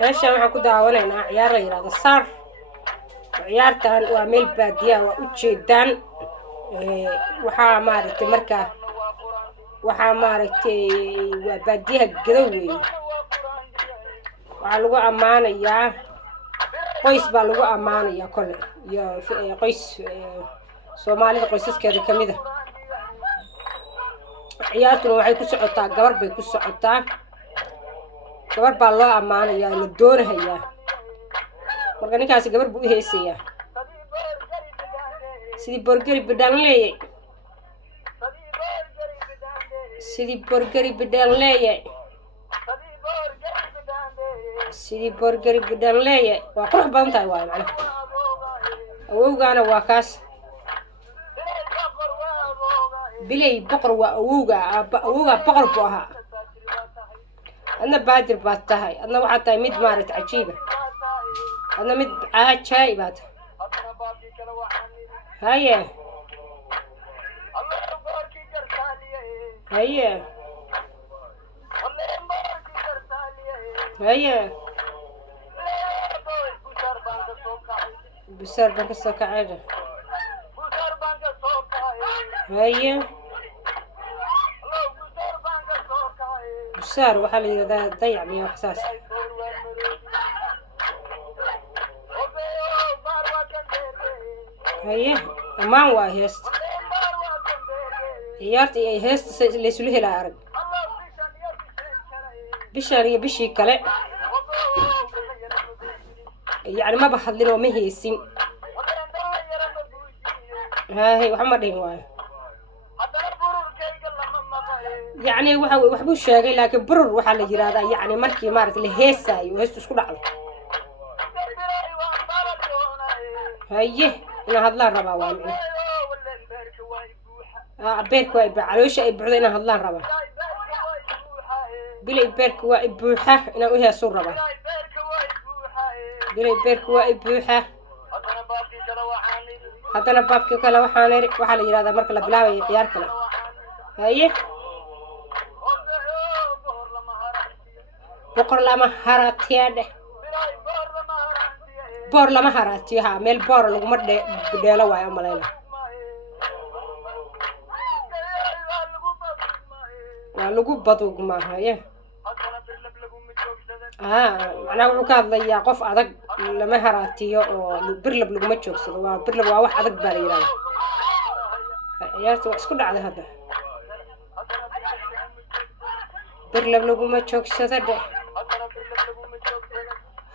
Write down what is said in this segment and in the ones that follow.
meeshaan waxaan ku daawanaynaa ciyaar la yidhaahdo saar. ciyaartan waa meel baadiya waa u jeedaan waxaa maaragtay markaa waxaa maaragtay waa baadiyaha gadow weeye. waxaa lagu ammaanayaa qoys baa lagu ammaanayaa kole iyo qoys soomaalida qoysaskeeda ka mid ah. ciyaartuna waxay ku socotaa gabar bay ku socotaa. gabar baa loo ammaanayaa la doonahayaa. marka ninkaasi gabar buu u heesayaa sidii borgeri bidhaan leeyay sidii borgeri bidhaan leeyay sidii borgeri bidhaan leeyay. waa qurux badan tahay waayo macnaha. awowgaana waa kaas bilay boqor waa awowgaa boqor buu ahaa. adna baadir baad tahay. adna waxaad tahay mid maaragta cajiiba. adna mid cajaa'ibaa tahay. haye haye haye busaar baan kasoo kacayda. haye busaar waxaa la yidhahdaa dayac miya wax saas. haye ammaan waa heesta. ciyaarta iyo heesta laysula helaa arag. bishaan iyo bishii kale yacni maba hadlin oo ma heesin. haye waxa ma dhihin waayo yacni waxbuu sheegay laakiin burur waxaa la yidhahdaa yacni markii maaragta la heesaayo heestu isku dhacdo. haye inaan hadlaan rabaa waa micne beerka waa caloosha ay buuxda inaan hadlaan rabaa. bilay beerka waa i buuxa inaan u heesun rabaa. bilay beerka waa i buuxa. haddana baabkii kale waxaa la yidhahdaa marka la bilaabayo ciyaar kale. haye boqor lama haraatiya dheh. boor lama haraatiyo haa meel boora laguma dheelo waayo malayna. waa lagu badugmaa. haye macnaha wuxuu ka hadlayaa qof adag lama haraatiyo oo birlab laguma joogsado. waa birlab waa wax adag baa la yidhahdaa. ciyaarta waa isku dhacday hadda. birlab laguma joogsado dheh.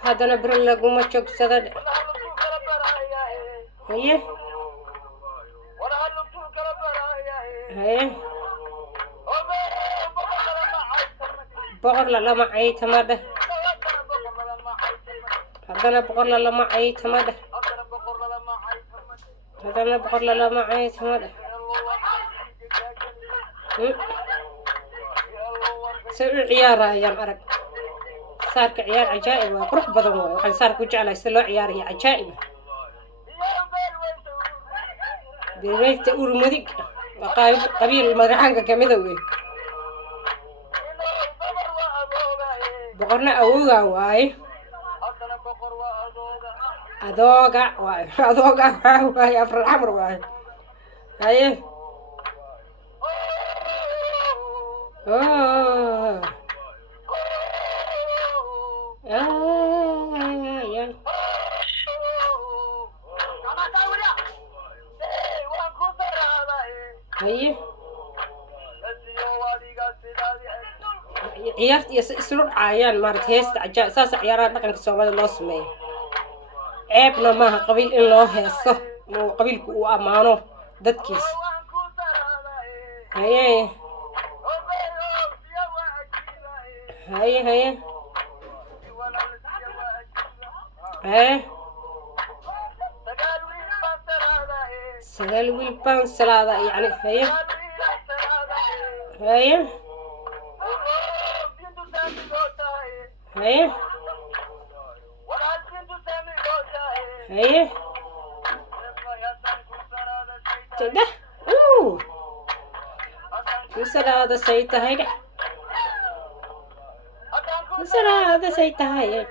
haddana bir laguma joogsado dheh. haye haye boqor lalama caytama dheh. haddana boqor lalama caytama dheh. haddana boqor lalama caytama dheh. say u ciyaarayaan arag. saarka ciyaar cajaa'ib waa qurux badan waayo. waxaan saarka ku jeclahay sida loo ciyaarayo cajaa'iba. beerta urmudig waa qabiil magacaanka kamida wey. boqorna awowgaa waaye. adooga waayo. adooga waxaa waaye afral xamar waaye. haye haye ciyaarta iyo islu dhacayaan maaragta heesta cajaa'ib. saasa ciyaaraha dhaqanka soomaalida loo sameeyo. ceebna maaha qabiil in loo heeso qabiilku uu ammaano dadkiisa. haye haye haye haye sagaal wiil baan salaada yacni. haye haye haye haye tada salaada say tahay dheh. salaada say tahay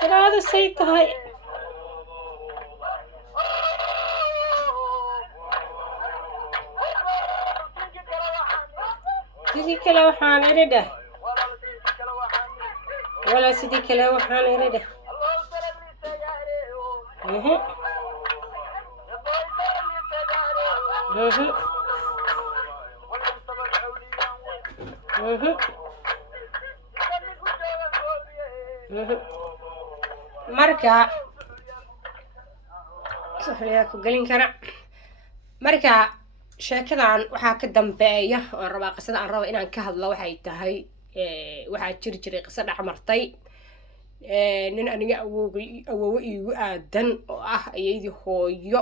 salaada say tahay sidii kale waxaan idhi dheh ولا سيدي كلا وحان يريده marka saxriya ku galin kara marka sheekadan waxaa ka dambeeya oo rabaa qisada aan rabo inaan ka hadlo waxay tahay waxaa jiri jiray qiso dhex martay nin aniga awoowo iigu aadan oo ah ayaydii hooyo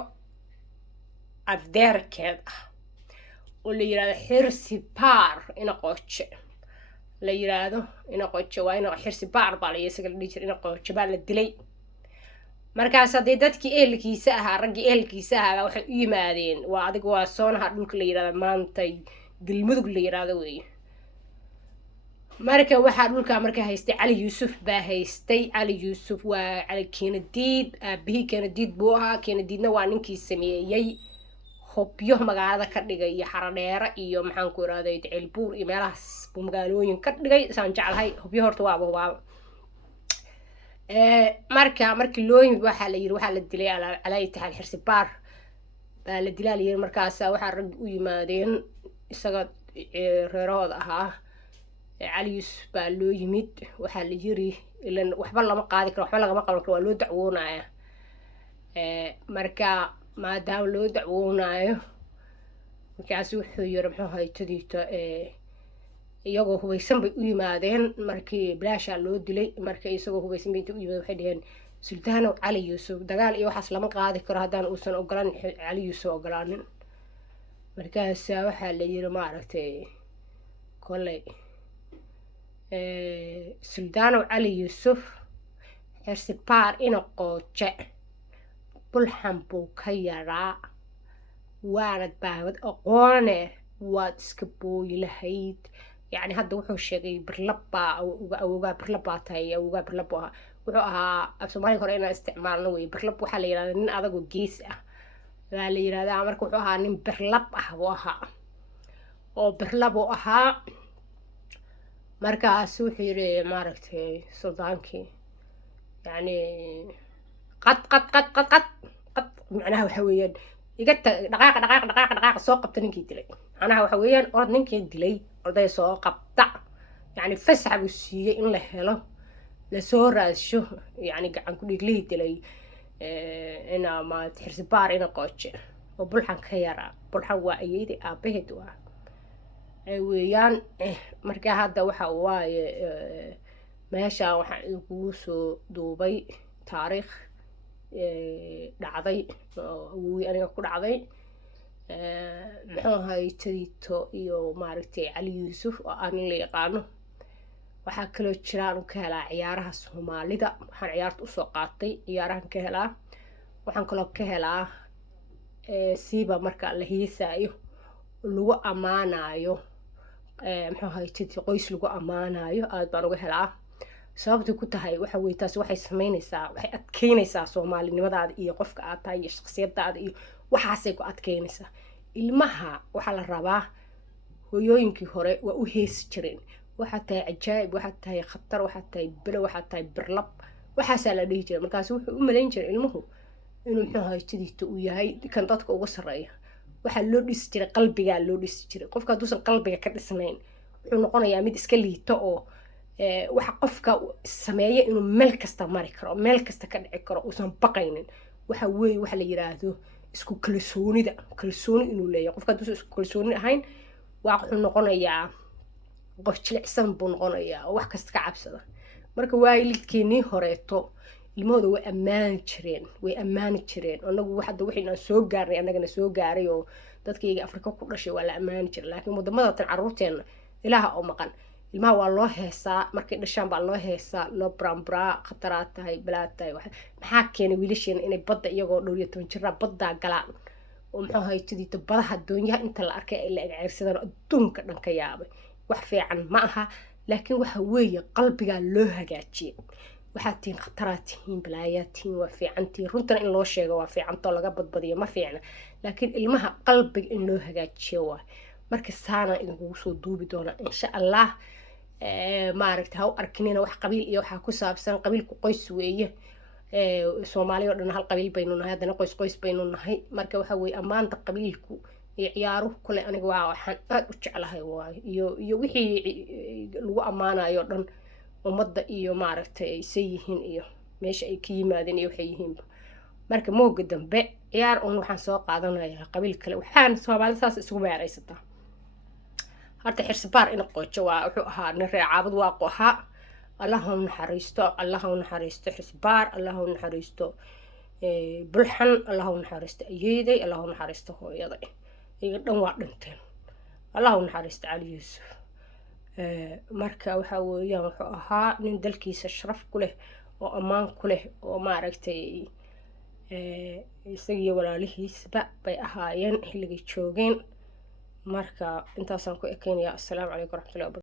adeerkeed ah oo la yiraahdo xirsi baar ina qooje la yiraahdo ina qooje waa ina xirsi baar baa la isaga la dhihi jiray ina qooje baa la dilay markaas haddii dadkii ehelkiisa ahaa raggii ehelkiisa ahaa waxay u yimaadeen waa adiga waa soonaha dhulka la yiraahdo maantay galmudug la yiraahdo weeye marka waxaa dhulkaa marka haystay cali yuusuf baa haystay cali yuusuf waa cali keenadiid aabihii keenadiid buu ahaa keenadiidna waa ninkii sameeyey hobyo magaalada ka dhigay iyo xaradheere iyo maxaan ku irahday ceelbuur iyo meelahaas buu magaalooyin ka dhigay saan jeclahay hobyo horta waaba markii loo yimid waxaa la yiri waxaa la dilay calaa itaxaal xirsi baar baa la dilaa la yiri markaasa waxaa raggi u yimaadeen isaga reerahooda ahaa cali yuusuf baa loo yimid waxaa la yiri ilan waxba lama qaadi karo waxba lagama qaban karo waa loo dacwoonaya marka maadaama loo dacwoonaayo markaasi wuxuu yiri muxuu haytadiita iyagoo hubaysan bay u yimaadeen markii bilaashaa loo dilay markii isagoo hubaysan bay u yimaadeen waxay dhaheen suldaanow cali yuusuf dagaal iyo waxaas lama qaadi karo haddaan uusan ogolaan cali yuusuf ogolaanin markaasa waxaa la yiri maaragtay kolley suldaanow cali yuusuf xirsi baar ina qooje bulxan buu ka yaraa waanad baabad aqoone waad iska booyi lahayd yacni hadda wuxuu sheegay birlabbaa awoogaa birlabbaa tahay awoogaa birlab buu ahaa wuxuu ahaa af soomaaliga hore inaan isticmaalno wey birlab waxaa la yirahdaa nin adagoo gees ah waa la yirahdaa marka wuxuu ahaa nin birlab ah buu ahaa oo birlab uu ahaa markaas wuxuu yiri maaragtay suldaankii yacni qad macnaha waxa weeyaan iga dhaqaaqa soo qabta ninkii dilay macnaha waxa weeyaan orod ninkii dilay orday soo qabta yacni fasax buu siiyey in la helo lasoo raadsho yacni gacan ku dhiiglihii dilay ina maad xirsi baar ina qooje oo bulxan ka yaraa bulxan waa ayeydii aabaheed waa weeyaan markaa hadda waxa waaye meeshaan waxaan idinkugu soo duubay taariikh dhacday oo awoowi aniga ku dhacday muxuu ahay tadiito iyo maaragtay cali yuusuf oo aan la yaqaano waxaa kaloo jiraan u ka helaa ciyaaraha soomaalida waxaan ciyaarta usoo qaatay ciyaarahan ka helaa waxaan kaloo ka helaa siiba marka la hiisaayo lagu ammaanayo muxuu ahay tadiito qoys lagu ammaanayo aad baan uga helaa sababtay ku tahay waxa weeye taasi waxay sameynaysaa waxay adkeynaysaa soomaalinimadaada iyo qofka aad tahay iyo shakhsiyadaada iyo waxaasay ku adkeynaysaa ilmaha waxaa la rabaa hooyooyinkii hore waa u heesi jireen waxaad tahay cajaa'ib waxaad tahay khatar waxaad tahay belo waxaad tahay birlab waxaasaa la dhihi jiray markaas wuxuu u malayn jiray ilmuhu inuu muxuu ahay jadiita uu yahay kan dadka uga sarreeya waxaa loo dhisi jiray qalbigaa loo dhisi jiray qofka hadduusan qalbiga ka dhisnayn wuxuu noqonayaa mid iska liito oo waxa qofka sameeya inuu meel kasta mari karo meel kasta ka dhici karo uusan baqaynin waxa weeye waxa la yiraahdo isku kalsooni inuu leeyahay qofka hadduusan isku kalsooni ahayn waa wuxuu noqonayaa qof jilicsan buu noqonayaa oo wax kasta ka cabsada marka waalidkeenii horeeto ilmahooda way ammaani jireen anagu hadda waxayna soo gaarnay annagana soo gaaray oo dadkayga afrika ku dhashay waa la ammaani jiray laakiin wadamada tan carruurteena ilaaha oo maqan ilmaha waa loo heesaa markay dhashaan baa loo heesaa loo brambraa khataraad tahay balaad tahay maxaa keenay wiilasheena inay badda iyagoo 12 jiraa baddaa galaan oo muxuu ahay jadiito badaha doonyaha inta la arkay ay la egceyrsadaan adduunka dhan ka yaabay wax fiican ma aha laakiin waxa weeye qalbigaa loo hagaajiyay waxaad tihiin khataraad tihiin balaayaad tihiin waa fiicantihiin runtana in loo sheego waa fiicantoo laga badbadiyo ma fiicna laakiin ilmaha qalbiga in loo hagaajiyo waay marka saana idinkugu soo duubi doona insha allah maaragta ha u arkinina wax qabiil iyo waxaa ku saabsan qabiilku qoys weeye soomaali oo dhan hal qabiil baynu nahay haddana qoys baynu nahay marka waxa weeye ammaanta qabiilku iyo ciyaaruhu kule aniga waa waxaan aada u jeclahay waayo iyo wixii lagu ammaanayo dhan ummadda iyo maaragtay ay say yihiin iyo meesha ay ka yimaadeen iyo waxay yihiinba marka mooga dambe ciyaar un waxaan soo qaadanayaa qabiil kale waxaan soomaalida saas isugu meeraysataa horta xirsibaar ina qoojo waa wuxuu ahaa nin reer caabud waaqu ahaa allaha u naxariisto xirsibaar allaha u naxariisto bulxan allaha u naxariisto ayeeday allaha u naxariisto hooyaday iga dhan waa dhinteen allaha u naxariisto cali yuusuf marka waxa weeyaan wuxuu ahaa nin dalkiisa sharaf ku leh oo ammaan ku leh oo maaragtay isagiyo walaalihiisba bay ahaayeen xilligay joogeen marka intaasaan ku ekeynayaa assalaamu calaykum waraxmatullahi wabarakatu